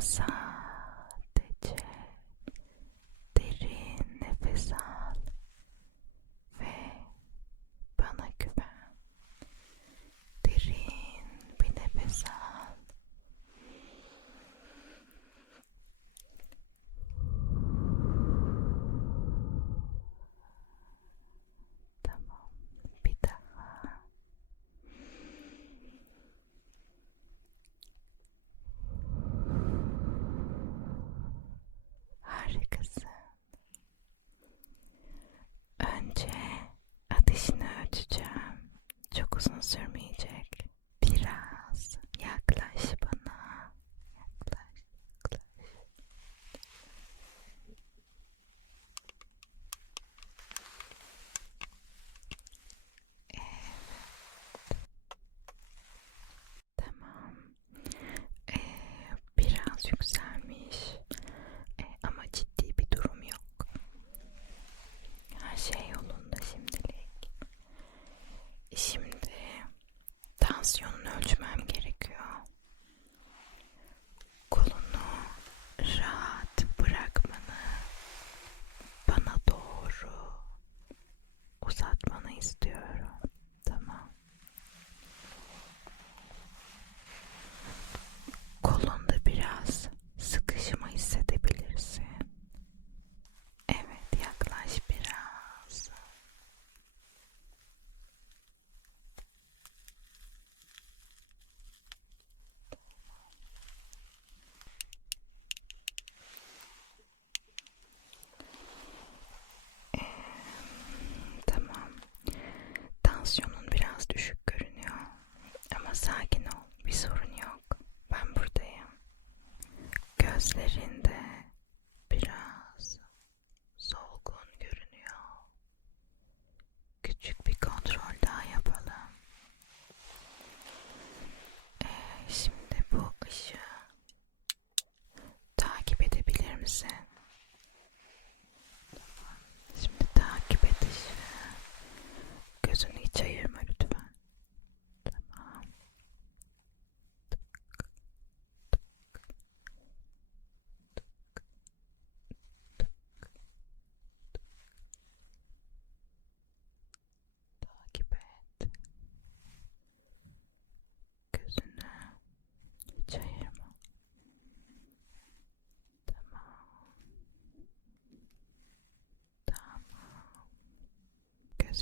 さ focus on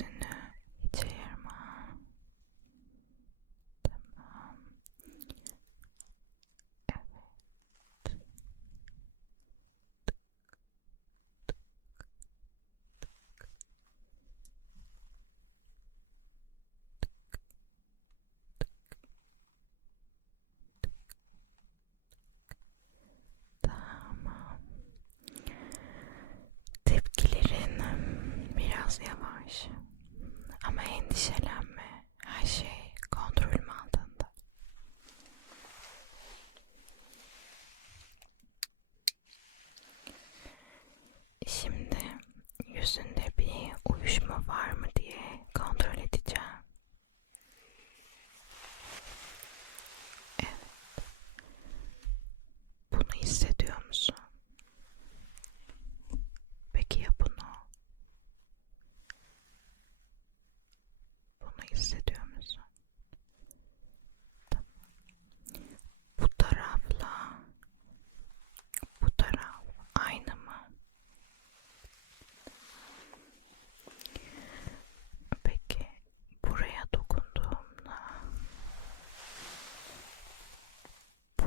in now. Uyuşma var mı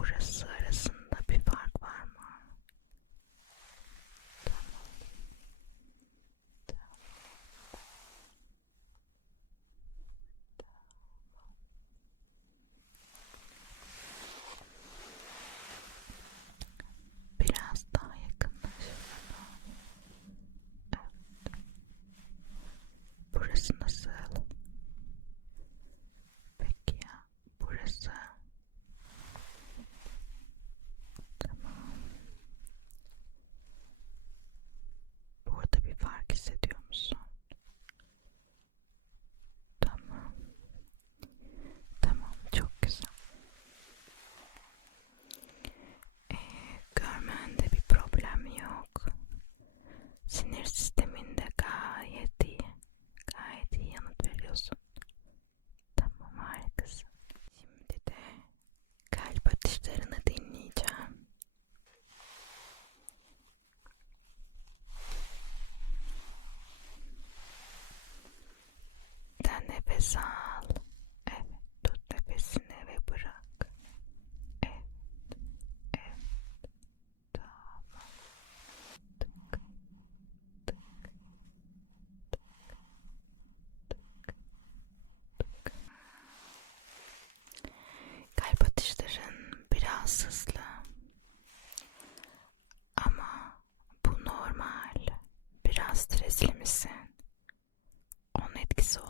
burası arasında bir fark var mı? Tamam. Tamam. Tamam. Biraz daha yakınlaşalım. Evet. Burası nasıl? sexo.